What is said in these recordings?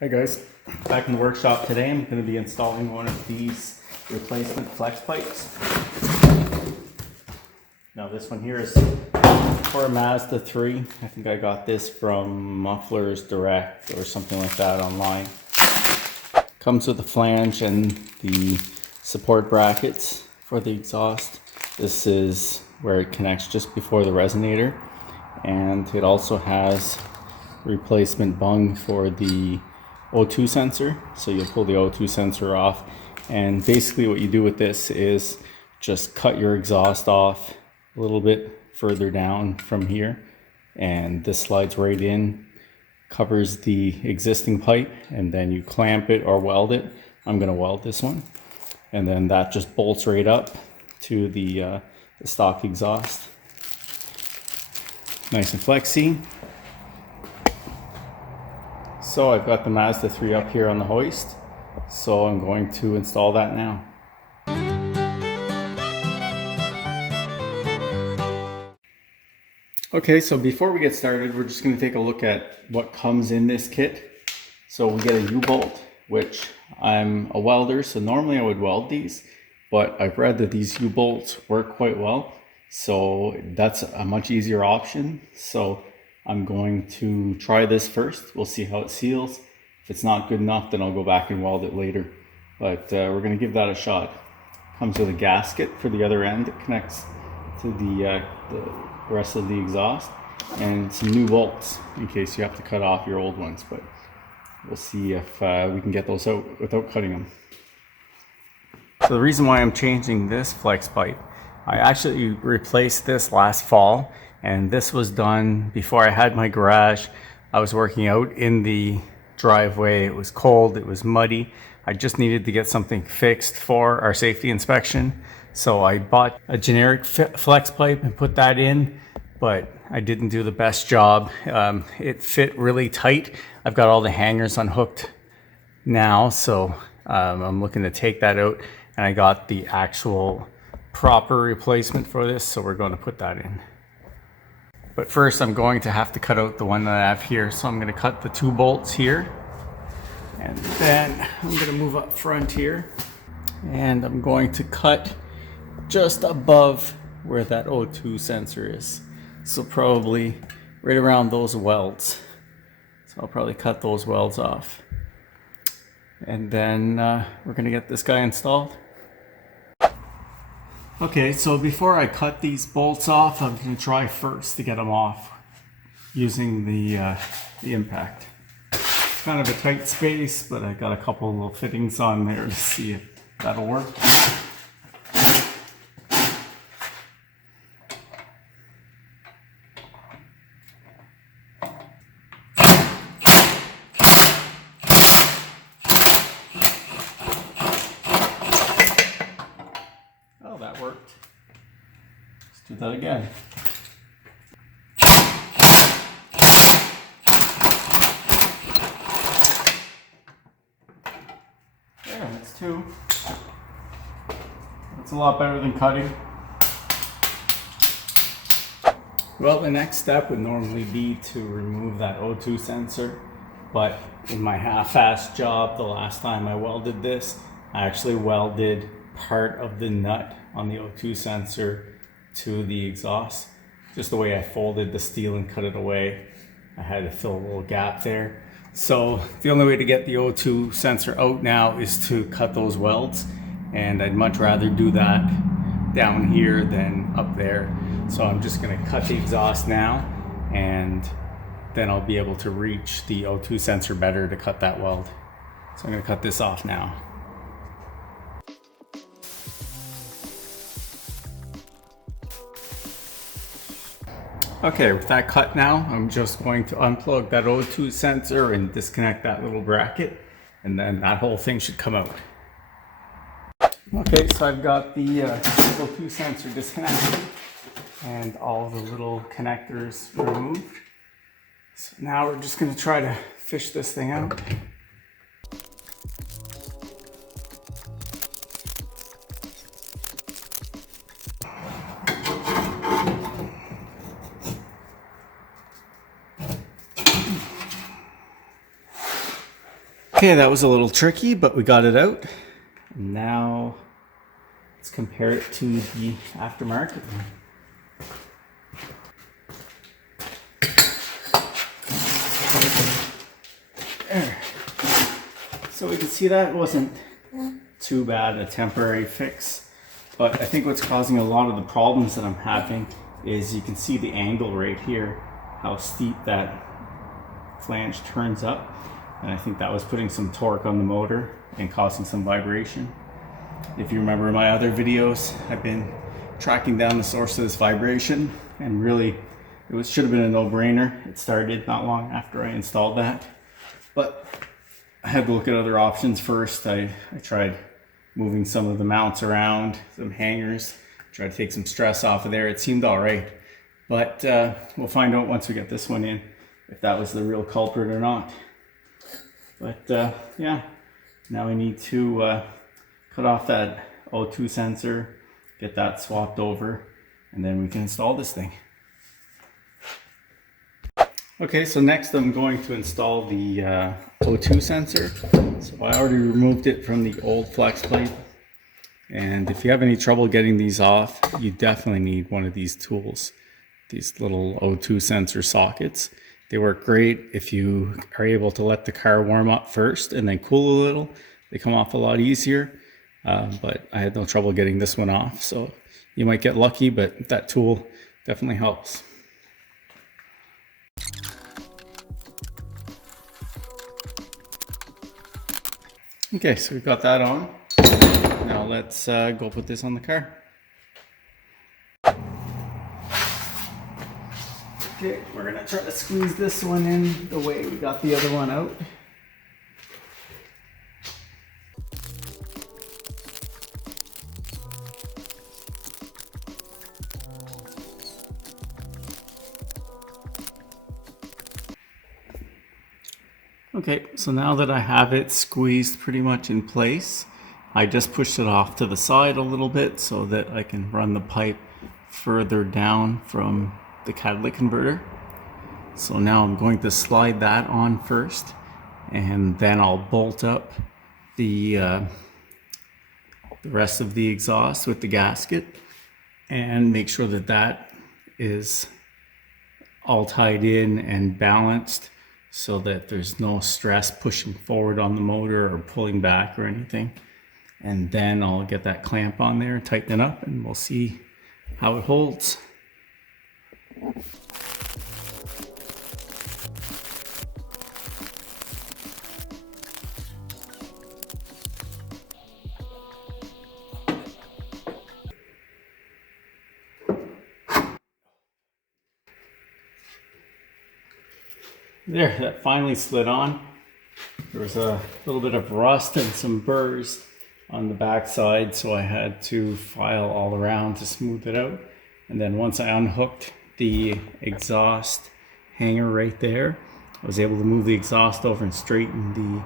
Hey guys, back in the workshop today. I'm going to be installing one of these replacement flex pipes. Now this one here is for a Mazda 3. I think I got this from Mufflers Direct or something like that online. Comes with a flange and the support brackets for the exhaust. This is where it connects just before the resonator, and it also has replacement bung for the O2 sensor. So you'll pull the O2 sensor off, and basically what you do with this is just cut your exhaust off a little bit further down from here, and this slides right in, covers the existing pipe, and then you clamp it or weld it. I'm going to weld this one, and then that just bolts right up to the stock exhaust. Nice and flexy. So I've got the Mazda 3 up here on the hoist, so I'm going to install that now. Okay, so before we get started, we're just going to take a look at what comes in this kit. So we get a U-bolt, which I'm a welder, so normally I would weld these, but I've read that these U-bolts work quite well, so that's a much easier option. So I'm going to try this first. We'll see how it seals. If it's not good enough, then I'll go back and weld it later. But we're going to give that a shot. Comes with a gasket for the other end. It connects to the rest of the exhaust, and some new bolts in case you have to cut off your old ones. But we'll see if we can get those out without cutting them. So the reason why I'm changing this flex pipe, I actually replaced this last fall, and this was done before I had my garage. I was working out in the driveway. It was cold, it was muddy. I just needed to get something fixed for our safety inspection. So I bought a generic flex pipe and put that in, but I didn't do the best job. It fit really tight. I've got all the hangers unhooked now, so I'm looking to take that out, and I got the actual proper replacement for this, so we're going to put that in. But first I'm going to have to cut out the one that I have here. So I'm going to cut the 2 bolts here, and then I'm going to move up front here, and I'm going to cut just above where that O2 sensor is. So probably right around those welds. So I'll probably cut those welds off. And then we're going to get this guy installed. Okay, so before I cut these bolts off, I'm going to try first to get them off using the impact. It's kind of a tight space, but I got a couple of little fittings on there to see if that'll work. Oh, that worked. Let's do that again. There, that's 2. That's a lot better than cutting. Well, the next step would normally be to remove that O2 sensor, but in my half-assed job the last time I welded this, I actually welded part of the nut on the O2 sensor to the exhaust. Just the way I folded the steel and cut it away, I had to fill a little gap there. So the only way to get the O2 sensor out now is to cut those welds, and I'd much rather do that down here than up there. So I'm just going to cut the exhaust now, and then I'll be able to reach the O2 sensor better to cut that weld. So I'm going to cut this off now. Okay, with that cut now, I'm just going to unplug that O2 sensor and disconnect that little bracket, and then that whole thing should come out. Okay, so I've got the O2 sensor disconnected and all the little connectors removed. So now we're just going to try to fish this thing out. Okay, that was a little tricky, but we got it out. Now let's compare it to the aftermarket one. There. So we can see that wasn't too bad, a temporary fix. But I think what's causing a lot of the problems that I'm having is you can see the angle right here, how steep that flange turns up. And I think that was putting some torque on the motor and causing some vibration. If you remember my other videos, I've been tracking down the source of this vibration, and really it should have been a no-brainer. It started not long after I installed that, but I had to look at other options first. I tried moving some of the mounts around, some hangers, tried to take some stress off of there. It seemed all right, but we'll find out once we get this one in if that was the real culprit or not. But yeah, now we need to cut off that O2 sensor, get that swapped over, and then we can install this thing. Okay, so next I'm going to install the O2 sensor. So I already removed it from the old flex plate. And if you have any trouble getting these off, you definitely need one of these tools, these little O2 sensor sockets. They work great if you are able to let the car warm up first and then cool a little. They come off a lot easier, but I had no trouble getting this one off. So you might get lucky, but that tool definitely helps. Okay, so we've got that on. Now let's go put this on the car. Okay, we're gonna try to squeeze this one in the way we got the other one out. Okay, so now that I have it squeezed pretty much in place, I just pushed it off to the side a little bit so that I can run the pipe further down from the catalytic converter. So now I'm going to slide that on first, and then I'll bolt up the rest of the exhaust with the gasket and make sure that that is all tied in and balanced so that there's no stress pushing forward on the motor or pulling back or anything. And then I'll get that clamp on there, tighten it up, and we'll see how it holds. There, that finally slid on. There was a little bit of rust and some burrs on the back side, so I had to file all around to smooth it out. And then once I unhooked the exhaust hanger right there, I was able to move the exhaust over and straighten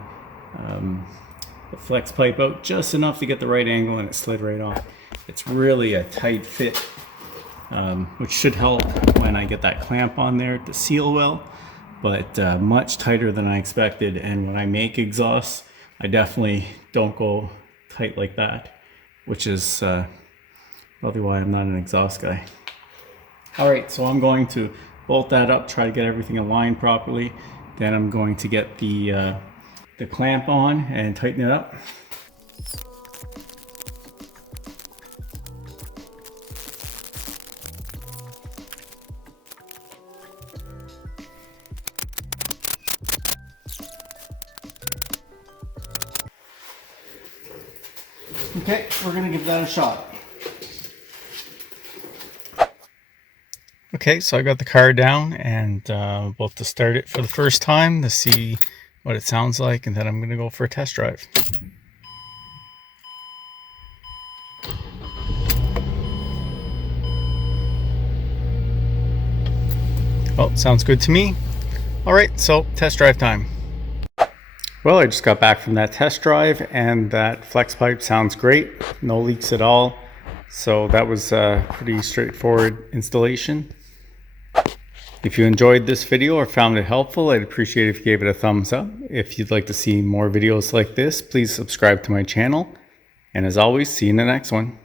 the flex pipe out just enough to get the right angle, and it slid right off. It's really a tight fit, which should help when I get that clamp on there to seal well, but much tighter than I expected. And when I make exhausts, I definitely don't go tight like that, which is probably why I'm not an exhaust guy. All right, so I'm going to bolt that up, try to get everything aligned properly. Then I'm going to get the clamp on and tighten it up. Okay, we're gonna give that a shot. Okay, so I got the car down and about to start it for the first time to see what it sounds like, and then I'm gonna go for a test drive. Well, sounds good to me. All right, so test drive time. Well, I just got back from that test drive, and that flex pipe sounds great. No leaks at all. So that was a pretty straightforward installation. If you enjoyed this video or found it helpful, I'd appreciate it if you gave it a thumbs up. If you'd like to see more videos like this, please subscribe to my channel. And as always, see you in the next one.